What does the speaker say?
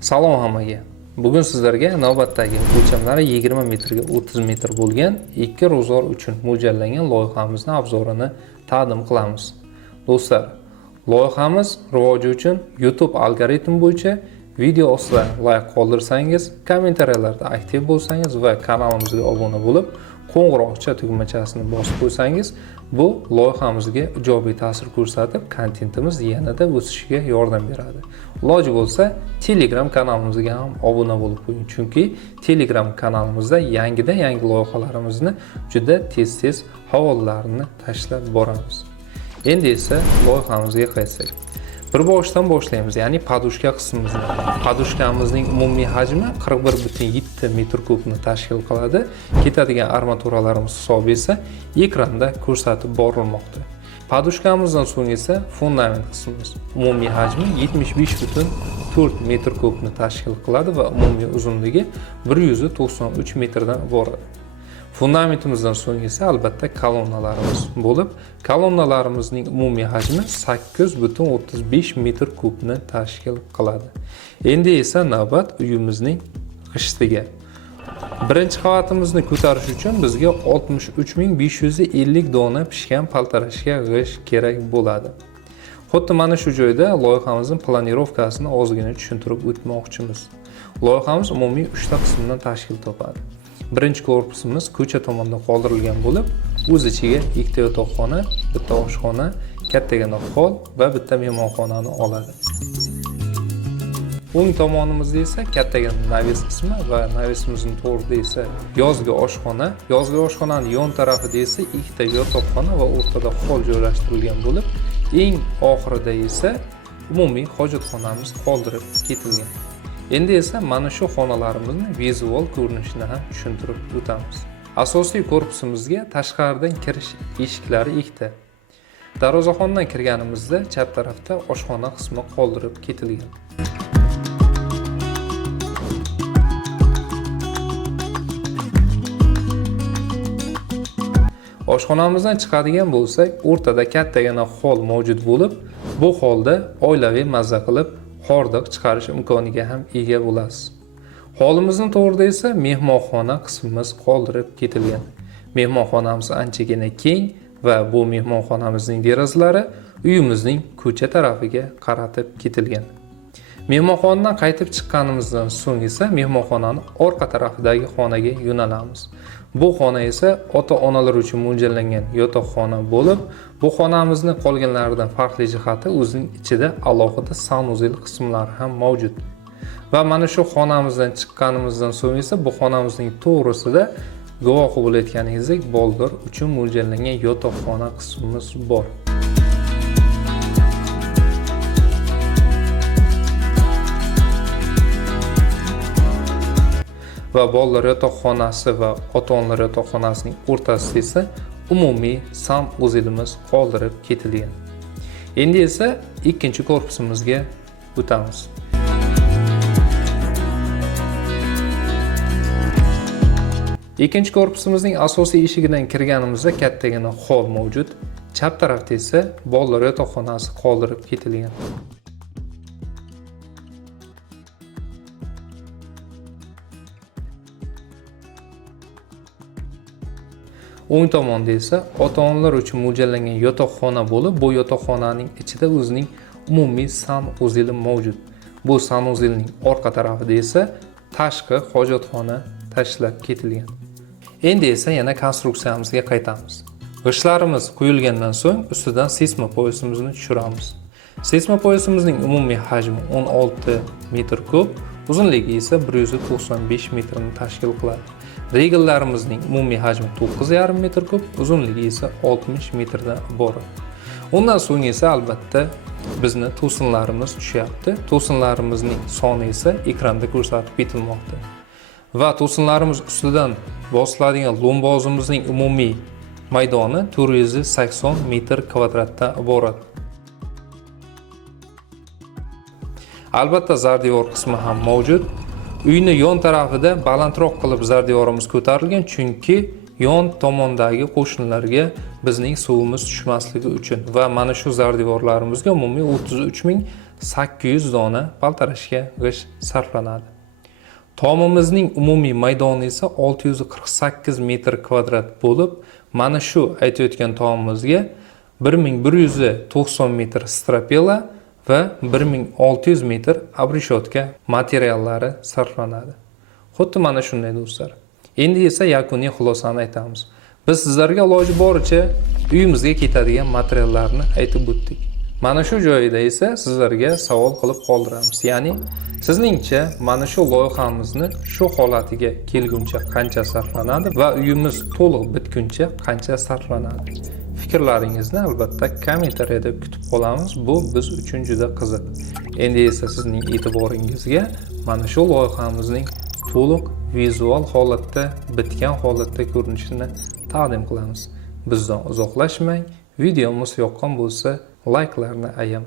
Salom hammaga. Bugun sizlarga navbatdagi o'lchamlari 20 metrga 30 metr bo'lgan ikki ro'zg'or uchun mo'ljallangan loyihamizni obzorini taqdim qilamiz. Do'stlar, loyihamiz rivoji uchun YouTube algoritm bo'yicha video ostida like qoldirsangiz, kommentariyalarda aktiv bo'lsangiz va kanalimizga obuna bo'lib, qo'ng'iroqcha tugmachasini bosib qo'ysangiz, bu loyihamizga ijobiy ta'sir ko'rsatib, kontentimiz yanada o'sishiga yordam beradi. Iloji bo'lsa, Telegram kanalimizga ham obuna bo'lib qo'ying, chunki Telegram kanalimizda yangi loyihalarimizni juda tez havolalarini tashlab boramiz. Endi esa loyihamizga qaytsak. Bir boshdan boshlaymiz, ya'ni podushka qismimizni. Podushkamizning umumiy hajmi 41,7 metr kubni tashkil qiladi. Ketadigan armaturalarimiz hisobi esa ekranda ko'rsatib borilmoqda. Podushkamizdan so'ng esa fundament qismimiz. Umumiy hajmi 75,4 metr kubni tashkil qiladi va umumiy uzunligi 193 metrdan iborat. Fundamentimizdan so'ng esa albatta kolonnalarimiz bo'lib, kolonnalarimizning umumiy hajmi 8,35 metr kubni tashkil qiladi. Endi esa navbat uyimizning g'ishtiga. Birinchi qavatimizni ko'tarish uchun bizga 63,550 dona pishgan paltarashka g'isht kerak bo'ladi. Xuddi mana shu joyda loyihamizning planirovkasini ozgina tushuntirib o'tmoqchimiz. Loyihamiz umumiy 3 ta qismdan tashkil topadi. Birinchi korpusimiz ko'cha tomonda qoldirilgan bo'lib, o'z ichiga ikkita yotoqxona, bitta oshxona, kattagina hol va bitta mehmonxonani oladi. O'ng tomonimizda esa kattagina naves qismi va navesimizning to'g'rida esa yozgi oshxona, yozgi oshxonaning yon tarafida esa ikkita yotoqxona va o'rtada hol joylashtirilgan bo'lib, eng oxirida esa umumiy hojatxonamiz qoldirib ketilgan. Endi esa mana shu xonalarimizni vizual ko'rinishini ham tushuntirib o'tamiz. Asosiy korpusimizga tashqaridan kirish eshiklari ikkita. Darvozaxondan kirganimizda chap tarafda oshxona qismi qoldirib ketilgan. Oshxonamizdan chiqadigan bo'lsak, o'rtada kattagina hol mavjud bo'lib, bu holda oilaviy mazza qilib hordiq chiqarish imkoniga ham ega bo'lasiz. Holimizning to'g'rida esa mehmonxona qismimiz qoldirib ketilgan. Mehmonxonamiz anchagina keng va bu mehmonxonamizning derazalari uyimizning ko'cha tarafiga qaratib ketilgan. Mehmonxonadan qaytib chiqqanimizdan so'ng esa mehmonxonaning orqa tarafidagi xonaga yo'nalamiz. Bu xona esa ota-onalar uchun mo'ljallangan yotoqxona bo'lib, bu xonamizning qolganlaridan farqli jihati o'zining ichida alohida sanuzel qismlari ham mavjud. Va mana shu xonamizdan chiqqanimizdan so'ng esa bu xonamizning to'g'risida guvohi bo'layotganingizdek bolalar uchun mo'ljallangan yotoqxona qismimiz bor. Va bolalar yotoqxonasi va ota-onalar yotoqxonasining o'rtasida esa umumiy sanuzelimiz qoldirib ketilgan. Endi esa ikkinchi korpusimizga o'tamiz. Ikkinchi korpusimizning asosiy eshigidan kirganimizda kattagina hol mavjud. Chap tarafda esa bolalar yotoqxonasi qoldirib ketilgan. O'ng tomonda esa ota-onalar uchun mo'ljallangan yotoqxona bo'lib, bu yotoqxonaning ichida o'zining umumiy sanuzeli mavjud. Bu sanuzelning orqa tarafida esa tashqi hojatxona tashlab ketilgan. Endi esa yana konstruksiyamizga qaytamiz. G'ishtlarimiz quyilgandan so'ng ustidan seysma poyasimizni tushiramiz. Seysma poyasimizning umumiy hajmi 16 metr kub, uzunligi esa 195 metrni tashkil qiladi. Regellarimizning umumiy hajmi 9,5 metr kub, uzunligi esa 60 metrdan iborat. Undan so'ng esa albatta bizni to'sinlarimiz tushyapti. To'sinlarimizning soni esa ekranda ko'rsatib ketilmoqda. Va to'sinlarimiz ustidan bosiladigan lombozimizning umumiy maydoni 480 metr kvadratdan iborat. Albatta zardevor qismi ham mavjud. Uyni yon tarafida balandroq qilib zardevorimiz ko'tarilgan, chunki yon tomondagi qo'shnilarga bizning suvimiz tushmasligi uchun va mana shu zardivorlarimizga umumiy 33.800 dona paltarashga g'isht sarflanadi. Tomimizning umumiy maydoni esa 648 metr kvadrat bo'lib, mana shu aytayotgan tomimizga 1190 metr stropila va 1600 metr abrishotka materiallari sarflanadi. Xuddi mana shunday do'stlar. Endi esa yakuniy xulosani aytamiz. Biz sizlarga iloji boricha uyimizga ketadigan materiallarni aytib o'tdik. Mana shu joyida esa sizlarga savol qilib qoldiramiz. Ya'ni sizningcha mana shu loyihamizni shu holatiga kelguncha qancha sarflanadi va uyimiz to'liq bitguncha qancha sarflanadi? Fikrlaringizni albatta kommentariyada kutib qolamiz. Bu biz uchun juda qiziq. Endi esa sizning e'tiboringizga mana shu loyihamizning to'liq vizual holatda, bitgan holatda ko'rinishini taqdim qilamiz. Bizdan uzoqlashmang. Videomiz yoqqan bo'lsa, like'larni ayam.